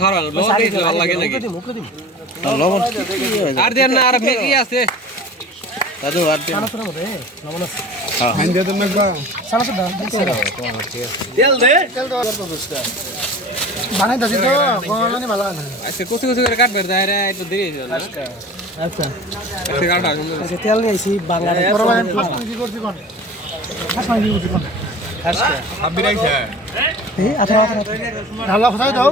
খারাপ লবণ দিলে ভালো লাগে নাকি লবণ আর দেন না আর কি আছে দাদু আর দেন লবণ আছে হ্যাঁ হান দিয়ে দেন না সামনে দাও তেল দে বানাই দাও তো কোন ভালো না আচ্ছা কুচি কুচি করে কাটবে তাই রে একটু দেরি হয়ে যাবে আচ্ছা আচ্ছা কাটা সুন্দর আচ্ছা তেল নিয়ে আইছি বাংলাদেশ পরবান কি করছি কোন হাসমান কি করছি কোন হাসকা আবি রাইছে এই আথা ঢালা খসাই দাও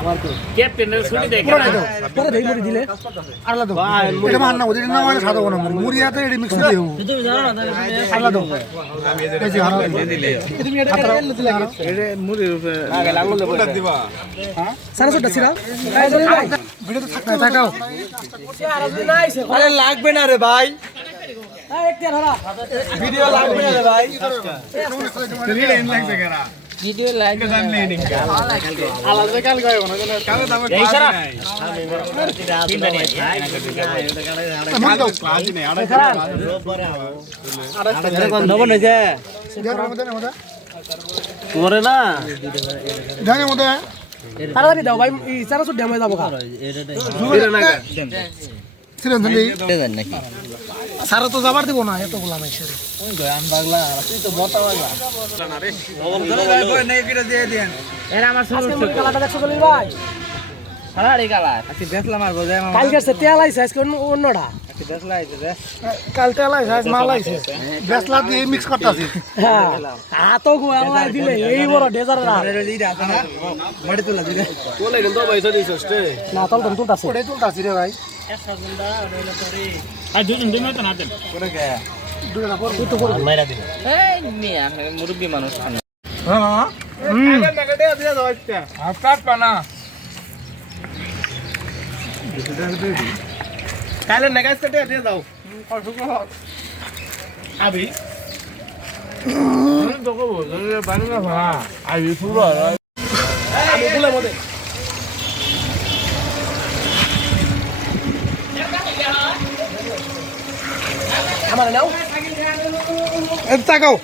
আমার তো ক্যাপ্টেনের ছুটি দেখে পরে দেই মুড়ি দিলে আরলা দাও এটা মান না ওদের নাম মানে সাদা কোন মুড়ি হাতে এডি মিক্স দিও তুমি জানো না আরলা দাও এই যে হারা দিলে তুমি এটা এল দিলে এটা মুড়ির উপরে আগে লাঙ্গল দিবা হ্যাঁ সারা সটা ছিড়া ভিডিও তো থাকতে থাকাও আরে লাগবে না রে ভাই ভিডিও লাগবে না রে ভাই ভিডিও লাগবে কেরা ভিডিও লাগবে দাম নেই নি আলাদা কাল গায় না কাল দাম এই সারা আমার দাও ক্লাস নেই আরে কোন নব নই যে করে না জানে মতে তাড়াতাড়ি দাও ভাই এই সারা সব ড্যামেজ যাবো ছিলেন দেন নাকি সারা তো যাবার দিব না এত গোলাম এসে ওই গান বাগলা তুই তো বতা বাগলা না রে ধরে ভাই কই নাই ভিডিও দিয়ে দেন এর আমার আজকে কালাটা দেখছো বলি ভাই সারাড়ি কালা আজকে দেখলাম আর বোঝাই মামা কালকে সে তেল আইছে আজকে অন্যটা আজকে দেখলা আইছে রে কাল তেল আইছে আজ মাল আইছে বেসলা দিয়ে মিক্স করতাছি হ্যাঁ আতো গো আল্লাহ দিলে এই বড় ডেজার না রেডি আছে না মডি তুলা দিলে তোলে কিন্তু পয়সা দিছস তে না তল তল তুলতাছি ওটাই তুলতাছি রে ভাই আর দুজন দিমে তো না দেন করে গে দুটো না পর তো পর মাইরা দিলে এই মিয়া মুরব্বি মানুষ খান হ্যাঁ মামা আগে মেগাটে দিয়ে দাও একটা আপনার পানা কালে নেগাস কেটে দিয়ে দাও আবি তো কো বলে পানি না ভা আই পুরো আমি বলে মতে আমার নাও এত তাকাও